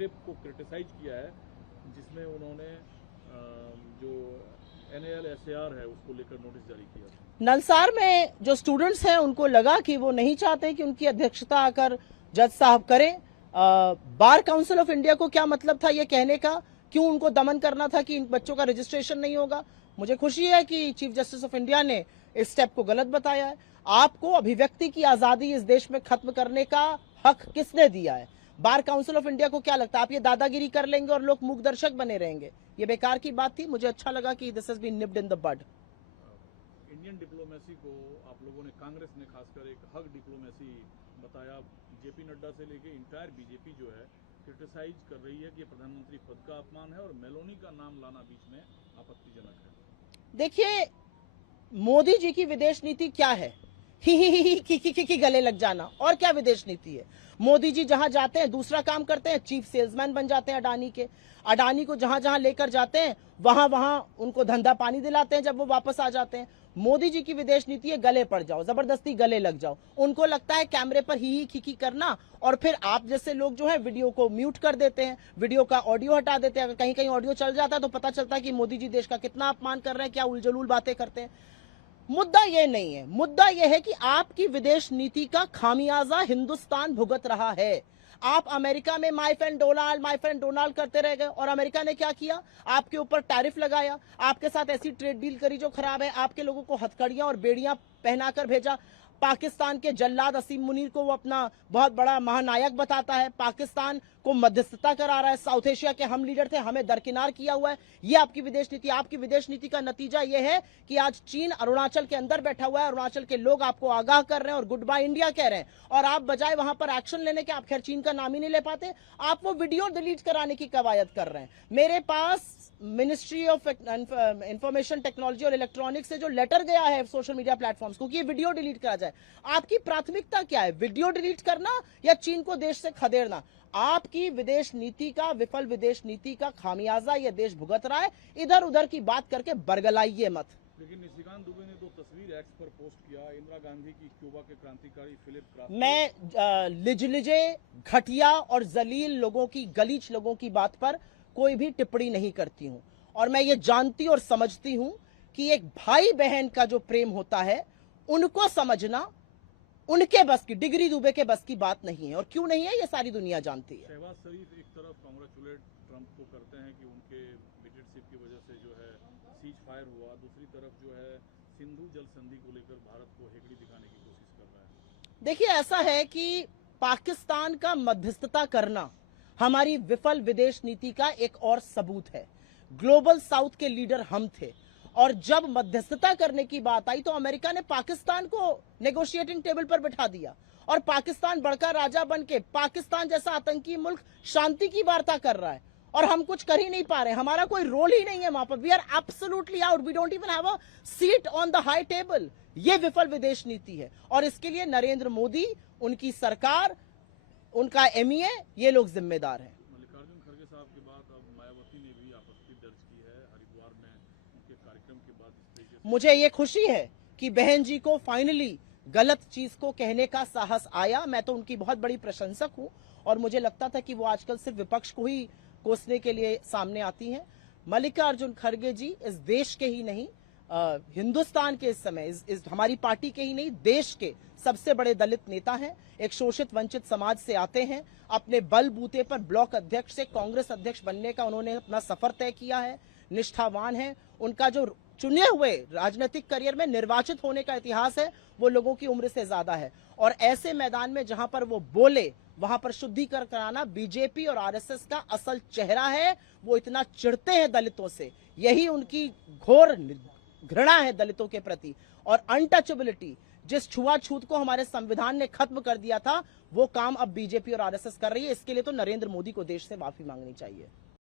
Step को criticise किया है, जिसमें उन्होंने जो NALSAR है उसको लेकर नोटिस जारी किया था। नलसार में जो स्टूडेंट्स हैं उनको लगा कि वो नहीं चाहते कि उनकी अध्यक्षता आकर जज साहब करें। बार काउंसिल ऑफ इंडिया को क्या मतलब था ये कहने का, क्यों उनको दमन करना था कि इन बच्चों का रजिस्ट्रेशन नहीं होगा। मुझे खुशी है कि चीफ जस्टिस ऑफ इंडिया ने इस स्टेप को गलत बताया है। आपको अभिव्यक्ति की आजादी इस देश में खत्म करने का हक किसने दिया है? बार काउंसिल ऑफ इंडिया को क्या लगता है आप ये दादागिरी कर लेंगे और लोग मूक दर्शक बने रहेंगे? ये बेकार की बात थी। मुझे अच्छा लगा कि this has been nipped in the bud. Indian diplomacy को आप लोगों ने, कांग्रेस ने खासकर एक हक डिप्लोमेसी बताया। जेपी नड्डा से लेके इंटायर बीजेपी जो है क्रिटिसाइज कर रही है कि प्रधानमंत्री पद का अपमान है और मेलोनी का नाम लाना बीच में आपत्तिजनक है। देखिए, मोदी जी की विदेश नीति क्या है? ही गले लग जाना। और क्या विदेश नीति है? मोदी जी जहां जाते हैं दूसरा काम करते हैं, चीफ सेल्समैन बन जाते हैं अडानी के। अडानी को जहां जहां लेकर जाते हैं वहां वहां उनको धंधा पानी दिलाते हैं जब वो वापस आ जाते हैं। मोदी जी की विदेश नीति है गले पड़ जाओ, जबरदस्ती गले लग जाओ। उनको लगता है कैमरे पर ही खिखी करना, और फिर आप जैसे लोग जो है वीडियो को म्यूट कर देते हैं, वीडियो का ऑडियो हटा देते हैं। अगर कहीं कहीं ऑडियो चल जाता है तो पता चलता है कि मोदी जी देश का कितना अपमान कर रहे हैं, क्या उलझुल बातें करते हैं। मुद्दा यह नहीं है, मुद्दा यह है कि आपकी विदेश नीति का खामियाजा हिंदुस्तान भुगत रहा है। आप अमेरिका में माय फ्रेंड डोनाल्ड करते रह गए, और अमेरिका ने क्या किया? आपके ऊपर टैरिफ लगाया, आपके साथ ऐसी ट्रेड डील करी जो खराब है, आपके लोगों को हथकड़ियां और बेड़ियां पहनाकर भेजा। पाकिस्तान के जल्लाद असीम मुनीर को वो अपना बहुत बड़ा महानायक बताता है, पाकिस्तान को मध्यस्थता करा रहा है। साउथ एशिया के हम लीडर थे, हमें दरकिनार किया हुआ है। ये आपकी विदेश नीति। आपकी विदेश नीति का नतीजा ये है कि आज चीन अरुणाचल के अंदर बैठा हुआ है, अरुणाचल के लोग आपको आगाह कर रहे हैं और गुड बाय इंडिया कह रहे हैं, और आप बजाय वहां पर एक्शन लेने के, आप खैर चीन का नाम ही नहीं ले पाते, आप वो वीडियो डिलीट कराने की कवायद कर रहे हैं। मेरे पास मिनिस्ट्री ऑफ इंफॉर्मेशन टेक्नोलॉजी और इलेक्ट्रॉनिक्स से जो लेटर गया है सोशल मीडिया प्लेटफॉर्म्स को कि ये वीडियो डिलीट करा जाए। आपकी प्राथमिकता क्या है, वीडियो डिलीट करना या चीन को देश से खदेड़ना? आपकी विदेश नीति का, विफल विदेश नीति का खामियाजा ये देश भुगत रहा है। इधर उधर की बात करके बरगलाइए मत। लेकिन निशिकांत दुबे ने 2 तस्वीर एक्स पर पोस्ट किया, इंदिरा गांधी की क्यूबा के क्रांतिकारी फिलिप क्रास्को। मैं लिजलिजे, घटिया और जलील लोगों की, गलीच लोगों की बात पर कोई भी टिप्पणी नहीं करती हूं, और मैं ये जानती और समझती हूं कि एक भाई बहन का जो प्रेम होता है उनको समझना उनके बस की, डिग्री दुबे के बस की बात नहीं है। और क्यों नहीं है ये सारी दुनिया जानती है। शहबाज शरीफ एक तरफ कांग्रेचुलेट ट्रंप को करते हैं कि उनके लीडरशिप की वजह से जो है सीज फायर हुआ, दूसरी तरफ जो है सिंधु जल संधि को लेकर भारत को हेगड़ी दिखाने की कोशिश कर रहा है। देखिए, ऐसा है कि पाकिस्तान का मध्यस्थता करना हमारी विफल विदेश नीति का एक और सबूत है। ग्लोबल साउथ के लीडर हम थे, और जब मध्यस्थता करने की बात आई तो अमेरिका ने पाकिस्तान को नेगोशिएटिंग टेबल पर बिठा दिया, और पाकिस्तान बड़का राजा बन के पाकिस्तान जैसा आतंकी मुल्क शांति की वार्ता कर रहा है, और हम कुछ कर ही नहीं पा रहे। हमारा कोई रोल ही नहीं है वहां पर। We are absolutely out, we don't even have a seat on the high table. ये विफल विदेश नीति है, और इसके लिए नरेंद्र मोदी, उनकी सरकार, उनका MEA, ये लोग जिम्मेदार हैं। मल्लिकार्जुन खड़गे साहब के बाद अब मायावती ने भी आपत्ति दर्ज की है हरिद्वार में उनके कार्यक्रम के बाद। इस तरीके से मुझे ये खुशी है कि बहन जी को फाइनली गलत चीज को कहने का साहस आया। मैं तो उनकी बहुत बड़ी प्रशंसक हूं, और मुझे लगता था कि वो आजकल सिर्फ विपक्ष को ही कोसने के लिए सामने आती हैं। मल्लिकार्जुन खड़गे जी इस देश के ही नहीं, हिंदुस्तान के इस समय इस हमारी पार्टी के ही नहीं, देश के सबसे बड़े दलित नेता हैं। एक शोषित वंचित समाज से आते हैं, अपने बलबूते पर ब्लॉक अध्यक्ष से कांग्रेस अध्यक्ष बनने का उन्होंने अपना सफर तय किया है, निष्ठावान है। उनका जो चुने हुए राजनीतिक करियर में निर्वाचित होने का इतिहास है वो लोगों की उम्र से ज्यादा है, और ऐसे मैदान में जहां पर वो बोले वहां पर शुद्धिकरण कराना बीजेपी और RSS का असल चेहरा है। वो इतना चिढ़ते हैं दलितों से, यही उनकी घोर घृणा है दलितों के प्रति। और अनटचेबिलिटी, जिस छुआछूत को हमारे संविधान ने खत्म कर दिया था, वो काम अब बीजेपी और RSS कर रही है। इसके लिए तो नरेंद्र मोदी को देश से माफी मांगनी चाहिए।